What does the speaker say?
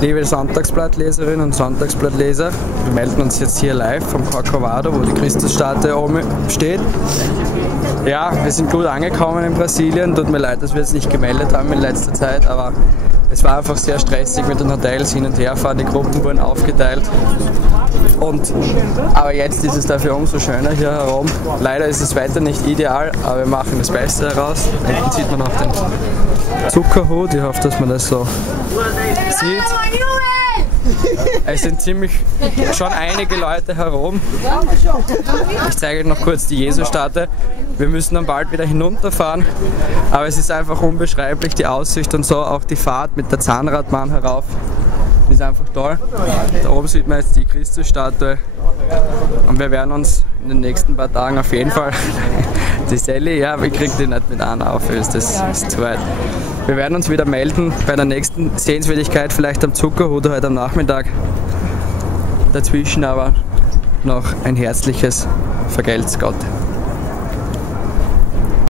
Liebe Sonntagsblattleserinnen und Sonntagsblattleser, wir melden uns jetzt hier live vom Corcovado, wo die Christusstatue oben steht. Ja, wir sind gut angekommen in Brasilien. Tut mir leid, dass wir jetzt nicht gemeldet haben in letzter Zeit, aber es war einfach sehr stressig mit den Hotels hin und her fahren. Die Gruppen wurden aufgeteilt. Aber jetzt ist es dafür umso schöner hier herum. Leider ist es weiter nicht ideal, aber wir machen das Beste heraus. Da hinten sieht man auch den Zuckerhut. Ich hoffe, dass man das so sieht. Es sind schon einige Leute herum. Ich zeige euch noch kurz die Jesusstatue. Wir müssen dann bald wieder hinunterfahren, aber es ist einfach unbeschreiblich, die Aussicht und so, auch die Fahrt mit der Zahnradbahn herauf. Ist einfach toll. Da oben sieht man jetzt die Christusstatue und wir werden uns in den nächsten paar Tagen auf jeden Fall die Sally, ja, wir kriegen die nicht mit an auf, das ist zu weit. Wir werden uns wieder melden bei der nächsten Sehenswürdigkeit, vielleicht am Zuckerhut heute am Nachmittag. Dazwischen aber noch ein herzliches Vergelt's Gott.